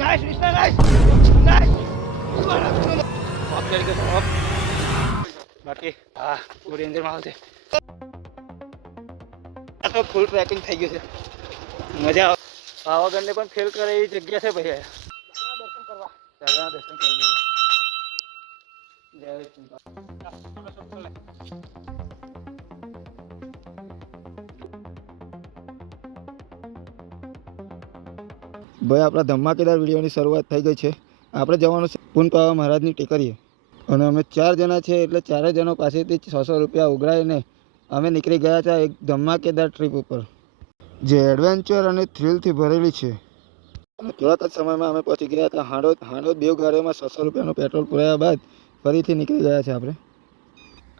Nice વિષ્ણા nice nice of કરી ગયો of બાકી હા પૂરી એન્જરમાં આવશે આ તો ફૂલ ટ્રેકિંગ થઈ ગયું છે મજા આવે પાવાગઢને પણ ફેલ કરે એવી જગ્યા છે ભાઈ દર્શન કરવા દાદાના દર્શન કરી જય ભાઈ આપણા ધમાકેદાર વિડીયોની શરૂઆત થઈ ગઈ છે આપણે જવાનું છે પૂનપાવા મહારાજની ટેકરીએ અને અમે 4 જણા છે એટલે 4 જણો પાસેથી 600 રૂપિયા ઉઘરાઈને અમે નીકળી ગયા હતા એક ધમાકેદાર ટ્રીપ ઉપર જે એડવેન્ચર અને થ્રિલથી ભરેલી છે થોડાક જ સમયમાં અમે પહોંચી ગયા હતા હાંડોદ દેવઘરમાં 600 રૂપિયાનું પેટ્રોલ પુરાયા બાદ ફરીથી નીકળી ગયા છે આપણે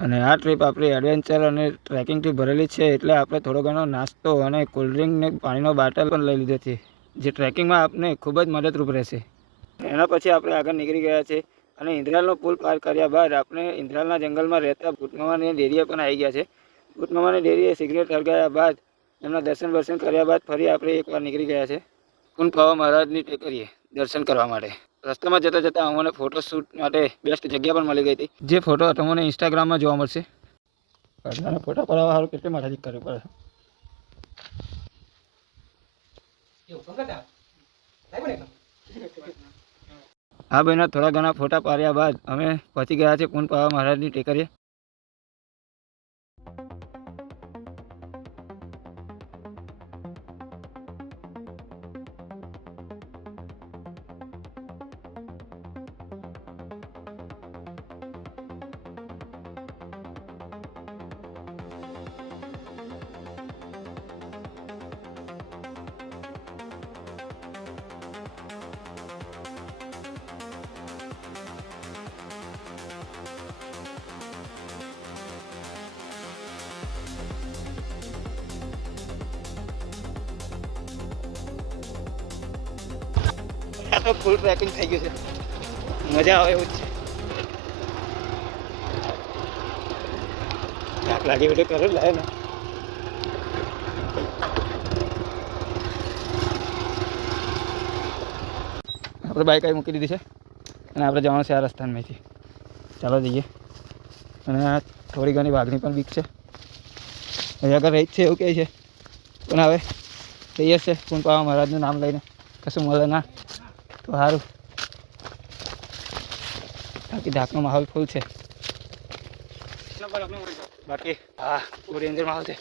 અને આ ટ્રીપ આપણી એડવેન્ચર અને ટ્રેકિંગથી ભરેલી છે એટલે આપણે થોડો ઘણો નાસ્તો અને કોલ્ડ્રિંક ને પાણીનો બાટલ પણ લઈ લીધો છે જે ટ્રેકિંગમાં આપને ખૂબ જ મદદરૂપ રહેશે એના પછી આપણે આગળ નીકળી ગયા છે અને ઇન્દ્રાલનો પુલ પાર કર્યા બાદ આપણે ઇન્દ્રાલના જંગલમાં રહેતા ભૂતમામાની ડેરીએ પણ આવી ગયા છે ભૂતમામાની ડેરીએ સિગરેટ હળગાવ્યા બાદ એમના દર્શન કર્યા બાદ ફરી આપણે એકવાર નીકળી ગયા છે પૂનપાવા મહારાજની ટેકરીએ દર્શન કરવા માટે રસ્તામાં જતાં જતાં અમને ફોટોશૂટ માટે બેસ્ટ જગ્યા પણ મળી ગઈ હતી જે ફોટો તમને ઇન્સ્ટાગ્રામમાં જોવા મળશે બધાના ફોટા પડાવવા સારું કેટલી માથાજી કરવી પડે હા ભાઈના થોડા ઘણા ફોટા પાડ્યા બાદ અમે પહોંચી ગયા છે પૂનપાવા મહારાજની ટેકરીએ આ તો ફૂલ ટ્રેકિંગ થઈ ગયું છે મજા આવે એવું જ છે થાક લાગે એટલે કરે લાવે ને આપણે બાઇક આવી મૂકી દીધી છે અને આપણે જવાનું છે આ રસ્તામાંથી ચાલો જઈએ અને આ થોડી ઘણી વાઘની પણ બીક છે અહીં આગળ રહી જ છે એવું કહે છે પણ હવે જઈએ છે પૂનપાવા મહારાજનું નામ લઈને કશું મળે ના તો સારું બાકી ઢાકનો માહોલ ફૂલ છે બાકી હા પૂરી એન્જર માહોલ છે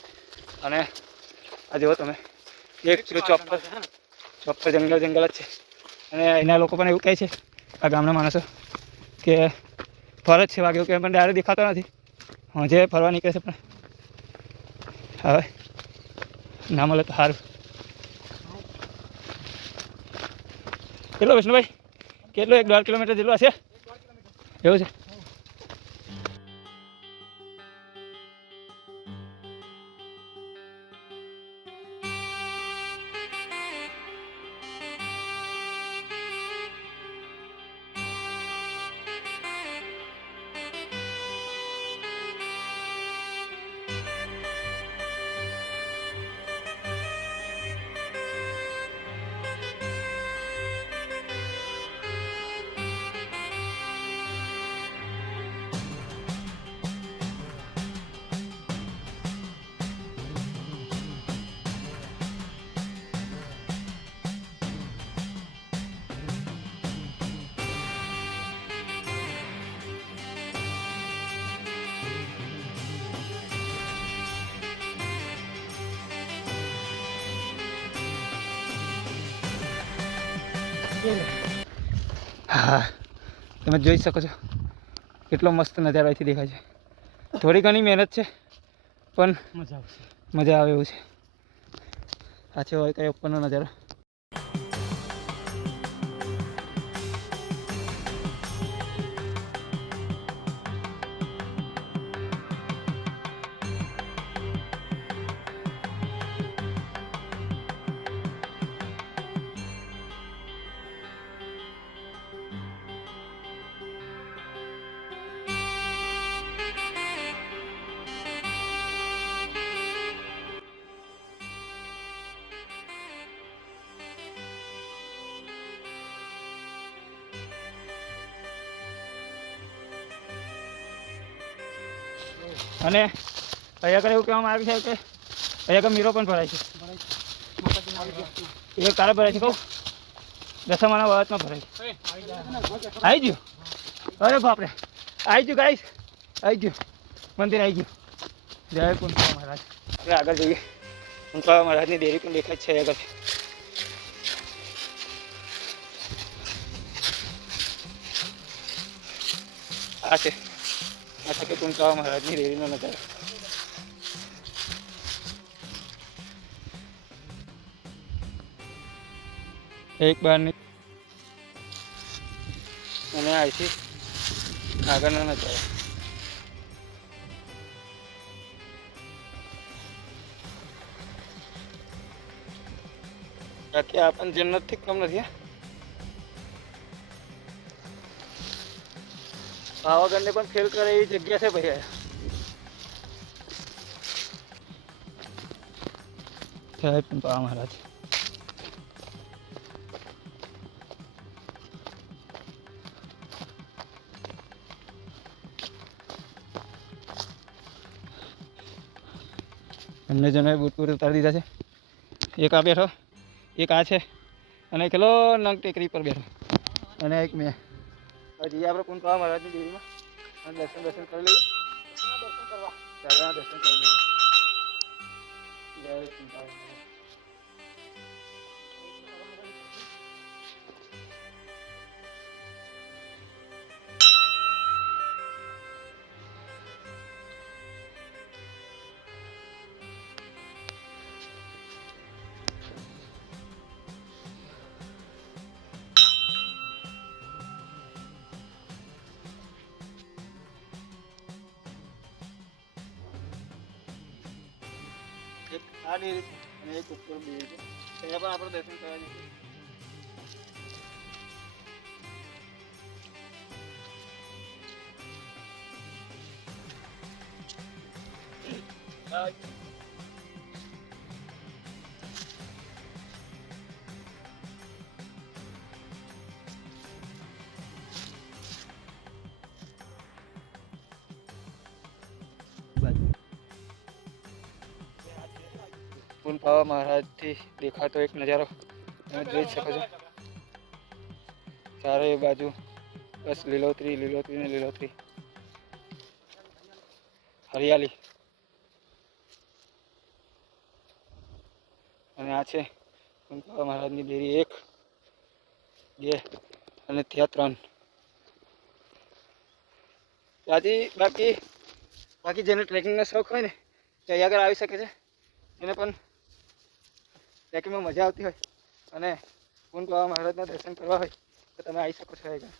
અને આ જુઓ તમે એક ચોપ્પર જંગલ જ છે અને એના લોકો પણ એવું કહે છે આ ગામના માણસો કે ફરજ છે વાગે એવું કે પણ ડાયરેક્ટ દેખાતો નથી જે ફરવા નીકળે છે પણ હવે ના મળે તો સારું કેટલો વિષ્ણુભાઈ કેટલો 1-1.5 કિલોમીટર જેટલું હશે એવું છે હા તમે જોઈ શકો છો કેટલો મસ્ત નજારો અહીંથી દેખાય છે થોડી ઘણી મહેનત છે પણ મજા આવે એવું છે આ છે હોય કંઈ ઉપરનો નજારો અને અહીંયા આગળ એવું કહેવામાં આવે છે કે અહીંયા આગળ મીરો પણ ભરાય છે. એ કાલે ભરાય છે કહું દશામાના બાબતમાં ભરાય છે. આવી ગયું. અરે બાપરે આવી ગયું ગાઈસ, આવી ગયું મંદિર આવી ગયું. જય કુંતળા મહારાજ. આપણે આગળ જઈએ. કુંતળા મહારાજની દેરી પણ દેખાય છે આગળ. આ છે કે કુંતળા મહારાજની દેરીનો નજારો. એક બારની અને અહીંથી આગળનો નજારો. બાકી આ પણ જન્નતથી કમ નથી. પાવાગઢને પણ ફેલ કરે એવી જગ્યા છે ભાઈ. જય કુંતળા મહારાજ. એમને જણાવે બૂટ બૂટ ઉતારી દીધા છે. એક આ બેઠો, એક આ છે અને પેલો નંગ ટેકરી પર બેઠો અને એક મેં. હજી આપણે કુંતળા મહારાજની દેવીમાં અને દર્શન કરી લઈએ. દર્શન કરી લઈએ. જય કુંતળા મહારાજ. એક આ ડેરી છે અને એક ઉપર ડેરી છે. ત્યાં પણ આપણે દર્શન કરવા જઈએ. કુંતળા મહારાજથી દેખાતો એક નજારો તમે જોઈ શકો છો. ચારે બાજુ બસ લીલોતરી લીલોતરી ને લીલોતરી, હરિયાળી. અને આ છે કુંતળા મહારાજની દેરી 1, 2 અને ત્યાં 3. બાકી જેને ટ્રેકિંગનો શોખ હોય ને તે અહીં આગળ આવી શકે છે. એને પણ ટ્રેકિંગમાં મજા આવતી હોય અને કુંતળા મહારાજના દર્શન કરવા હોય તો તમે આવી શકો છો. આગળ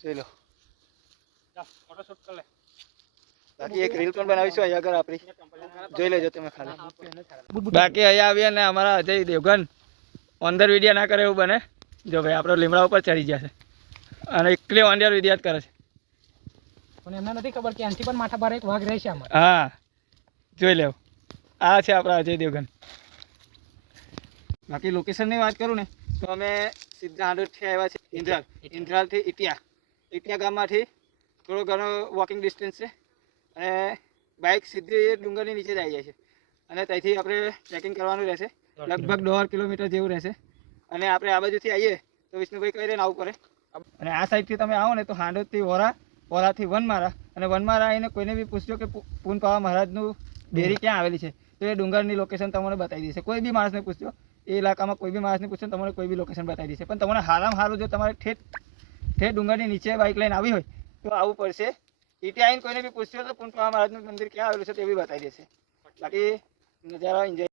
જોઈ લો. ફોટોશૂટ કરી લે. બાકી એક રીલ પણ બનાવીશું અહીંયા આગળ આપણી, જોઈ લેજો તમે ખાલી. બાકી અહીંયા આવીએ ને અમારા અજય દેવગન અંદર વિડીયો ના કરે એવું બને. જો ભાઈ આપણો લીમડા ઉપર ચડી ગયા છે અને એકલી અંદર વિડીયો જ કરે છે. પણ એમને નથી ખબર કે એનથી પણ માથા ભારે એક વાઘ રહેશે આમાં. હા જોઈ લેવું. આ છે આપણા અજય દેવગન. બાકી લોકેશનની વાત કરું ને તો અમે સીધા હાંડોદથી આવ્યા છે ઇન્દ્રાલ. ઇન્દ્રાલથી ઇટિયા ગામમાંથી થોડો ઘણો વોકિંગ ડિસ્ટન્સ છે અને બાઇક સીધી ડુંગરની નીચે જ આવી જાય છે અને ત્યાંથી આપણે ટ્રેકિંગ કરવાનું રહેશે. લગભગ 1.5 કિલોમીટર જેવું રહેશે. અને આપણે આ બાજુથી આવીએ તો વિષ્ણુભાઈ કઈ રહીને આવવું પડે. અને આ સાઈડથી તમે આવો ને તો હાંડોદથી ઓરાથી વનમારા, અને વનમારા આવીને કોઈને બી પૂછજો કે કુંતળા મહારાજનું ડેરી ક્યાં આવેલી છે તો એ ડુંગરની લોકેશન તમને બતાવી દેશે. કોઈ બી માણસને પૂછજો, એ ઇલાકામાં કોઈ બી માણસને પૂછજો તમને કોઈ બી લોકેશન બતાવી દેશે. પણ તમને હારામાં સારું જો તમારે ઠેઠ ડુંગરની નીચે બાઇક લઈને આવી હોય તો આવવું પડશે. ઈટી આવીને કોઈને બી પૂછજો તો કુંતળા મહારાજનું મંદિર ક્યાં આવેલું છે તે બી બતાવી દેશે. બાકી નજારા એન્જોય.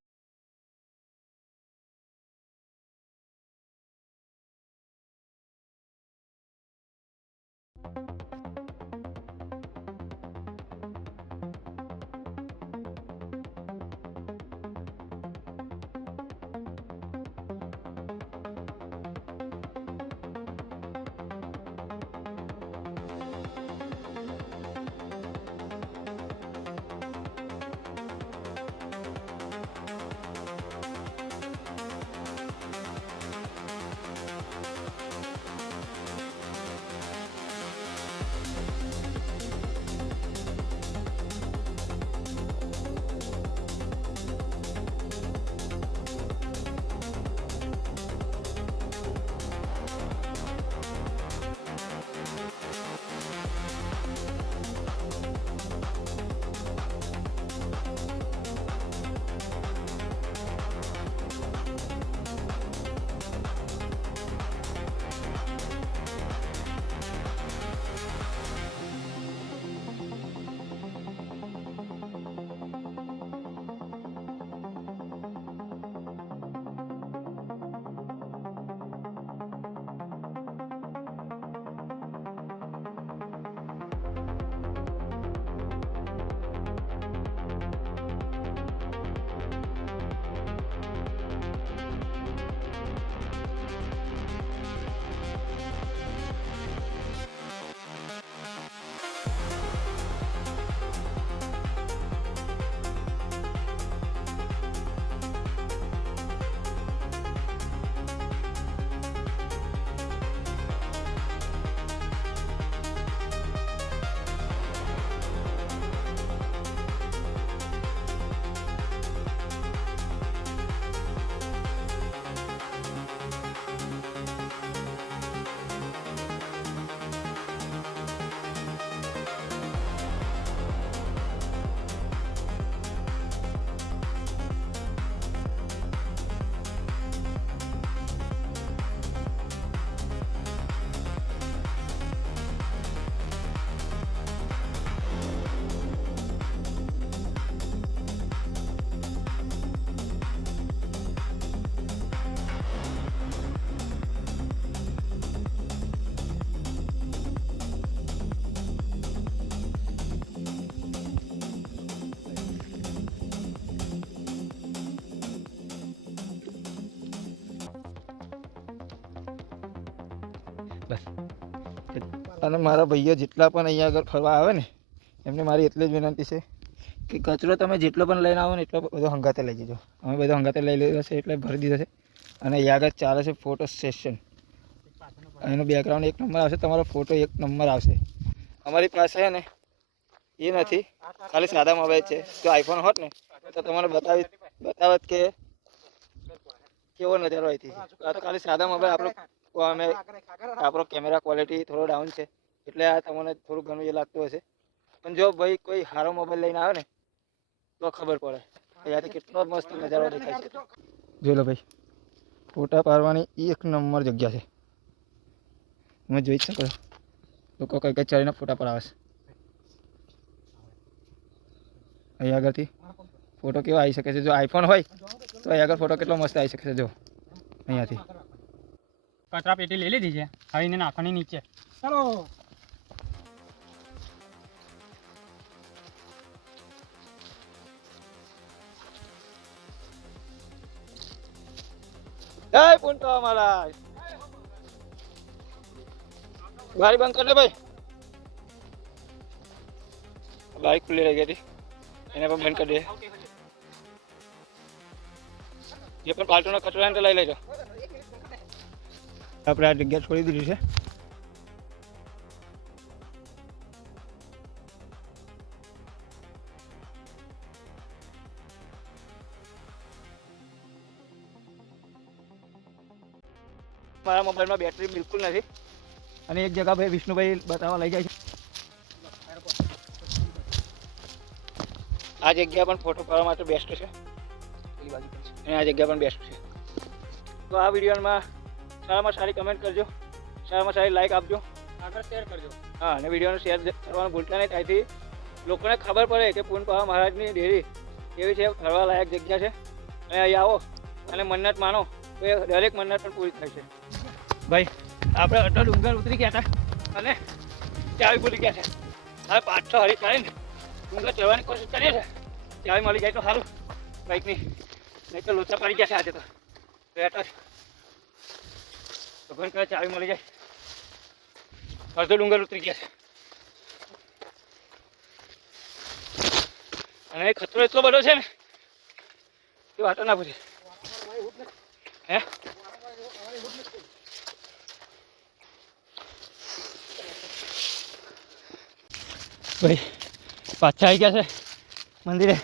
બસ. અને મારા ભાઈઓ જેટલા પણ અહીંયા આગળ ફરવા આવે ને એમને મારી એટલી જ વિનંતી છે કે કચરો તમે જેટલો પણ લઈને આવો ને એટલો બધો હંગાતે લઈ જજો. અમે બધો હંગાતે લઈ લીધો છે એટલે ભરી દીધો છે. અને અહીંયા આગળ ચાલે છે ફોટો સેશન. એનું બેકગ્રાઉન્ડ એક નંબર આવશે, તમારો ફોટો એક નંબર આવશે. અમારી પાસે છે ને એ નથી, ખાલી સાદા મોબાઈલ છે. જો આઈફોન હોત ને તો તમને બતાવત કે કેવો નજારો અહીંથી. આ તો ખાલી સાદા મોબાઈલ આપણો કેમેરા ક્વોલિટી થોડો ડાઉન છે એટલે આ તમને થોડું ઘણું એ લાગતું હશે. પણ જો ભાઈ કોઈ સારો મોબાઈલ લઈને આવે ને તો ખબર પડે અહીંયાથી કેટલો મસ્ત નજારો દેખાય છે. જોઈ લો ભાઈ, ફોટા પાડવાની એક નંબર જગ્યા છે. તમે જોઈ જ શકો છો લોકો કઈ કઈ ચડીને ફોટા પડાવે છે. અહીં આગળથી ફોટો કેવો આવી શકે છે. જો આઈફોન હોય તો અહીં આગળ ફોટો કેટલો મસ્ત આવી શકે છે. જો અહીંયાથી કચરા પેટી લઈ લીધી છે, હવે એને નાખવાની નીચે. ચાલો. જય પૂનતા મહારાજ. ગાડી બંધ કરી દે ભાઈ. બાઈક ખુલ્લી રહી ગઈ હતી એને પણ બંધ કરી દે. જે પણ પાલતુનો કચરો એને તો લઈ લેજો. આપણે આ જગ્યા છોડી દીધી છે. મારા મોબાઈલમાં બેટરી બિલકુલ નથી અને એક જગ્યા ભાઈ વિષ્ણુભાઈ બતાવવા લઈ જાય છે. આ જગ્યા પણ ફોટો પાડવા માટે બેસ્ટ છે અને આ જગ્યા પણ બેસ્ટ છે. તો આ વિડીયોમાં સારામાં સારી કમેન્ટ કરજો, સારામાં સારી લાઈક આપજો, આગળ શેર કરજો. હા, અને વિડીયોને શેર કરવાનું ભૂલતા નહીં. ત્યાંથી લોકોને ખબર પડે કે પૂનપાવા મહારાજની ડેરી એવી છે, ફરવા લાયક જગ્યા છે. અને અહીં આવો અને મન્નત માનો તો એ દરેક મન્નત પણ પૂરી થાય છે. ભાઈ આપણે અડધો ડુંગર ઉતરી ગયા હતા અને ચાવી ભૂલી ગયા છે. હવે પાછો હરી કરીને ડુંગર ચડવાની કોશિશ કરીએ છીએ. ચાવી મળી જાય તો સારું બાઈકની, નહીં તો લોચા પડી ગયા છે આજે તો. બેઠો ભગવાન કરે ચાવી મળી જાય. અડધો ડુંગર ઉતરી ગયા છે અને ખતરો એટલો બધો છે ને કે વાતો ના પૂછે. હે ભાઈ પાછા આવી ગયા છે મંદિરે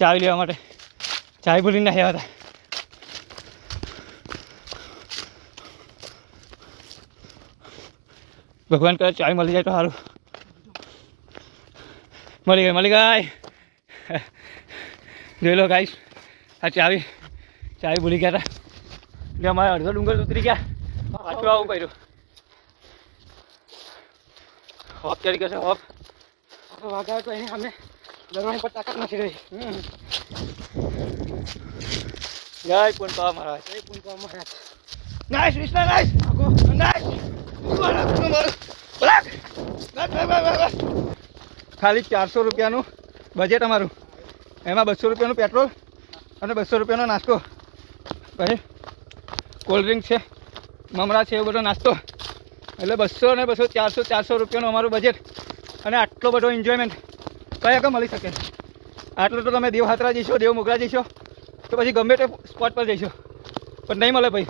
ચાવી લેવા માટે. ચાવી ભૂલીને આવ્યા હતા. ભગવાન કરે ચાવી મળી જાય તો સારું. મળી ગઈ. જોઈ લો ગાઈસ, આ ચાવી ભૂલી ગયા હતા એટલે અમારે અડધો ડુંગર ઉતરી ગયા. પાછું આવવું પડ્યું. હોપ ચડી ગયો છે. હોપ વાગાવે તો એને અમે દરવાની પર તાકાત નથી રહી. જય પૂનપાવા મહારાજ. જય પૂનપાવા મહારાજ. Nice Vishnu, nice nice. ખાલી 400 રૂપિયાનું બજેટ અમારું. એમાં 200 રૂપિયાનું પેટ્રોલ અને 200 રૂપિયાનો નાસ્તો. પછી કોલ્ડ્રિંક છે, મમરા છે, એવો બધો નાસ્તો. એટલે 200 ને 200 400 રૂપિયાનું અમારું બજેટ. અને આટલો બધો એન્જોયમેન્ટ કયા કે મળી શકે. આટલું તો તમે દેવહાત્રા જઈશો, દેવમોગરા જઈશો તો પછી ગમે તે સ્પોટ પર જઈશો પણ નહીં મળે ભાઈ.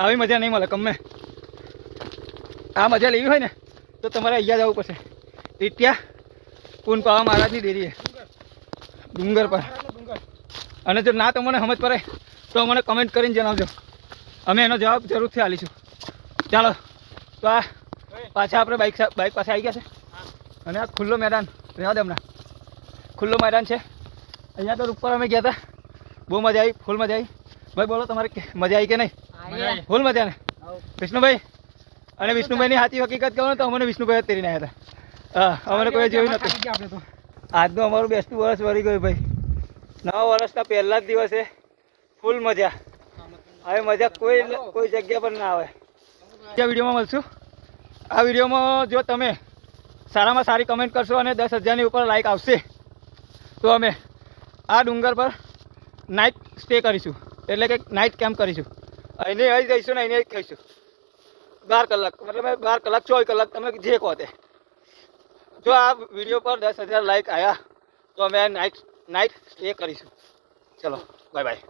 આવી મજા નહીં મળે. ગમે આ મજા લેવી હોય ને તો તમારે અહીંયા જવું પડશે. ઇટિયા પૂનપાવા મહારાજની ડેરીએ ડુંગર પર. અને જો ના તમને સમજ પડે તો મને કમેન્ટ કરીને જણાવજો, અમે એનો જવાબ જરૂરથી આપીશું. ચાલો તો આ પાછા આપણે બાઇક પાસે આવી ગયા છે અને આ ખુલ્લો મેદાન રહેવા દે. હમણાં ખુલ્લો મેદાન છે. અહીંયા તો ઉપર અમે ગયા હતા, બહુ મજા આવી, ફૂલ મજા આવી. ભાઈ બોલો તમારે મજા આવી કે નહીં? ફૂલ મજા ને વિષ્ણુભાઈ? અને વિષ્ણુભાઈની સાચી હકીકત કહું ને તો અમને વિષ્ણુભાઈ જ તેરીને આવ્યા હતા. હા, અમને કોઈ જોયું નતું. આજનું અમારું બેસતું વર્ષ વળી ગયું ભાઈ. નવા વર્ષના પહેલા જ દિવસે ફૂલ મજા. હવે મજા કોઈ જગ્યા પર ના આવે. બીજા વિડીયોમાં મળશું. આ વિડીયોમાં જો તમે સારામાં સારી કમેન્ટ કરશો અને 10,000ની ઉપર લાઈક આવશે તો અમે આ ડુંગર પર નાઇટ સ્ટે કરીશું, એટલે કે નાઇટ કેમ્પ કરીશું. અહીં જઈશું ને અહીં ખાઈશું. 12 કલાક મતલબ 12 કલાક 24 કલાક તમે જે કહો તે. જો આ વિડીયો પર 10,000 લાઈક આવ્યા તો અમે નાઇટ સ્ટે કરીશું. ચલો બાય બાય.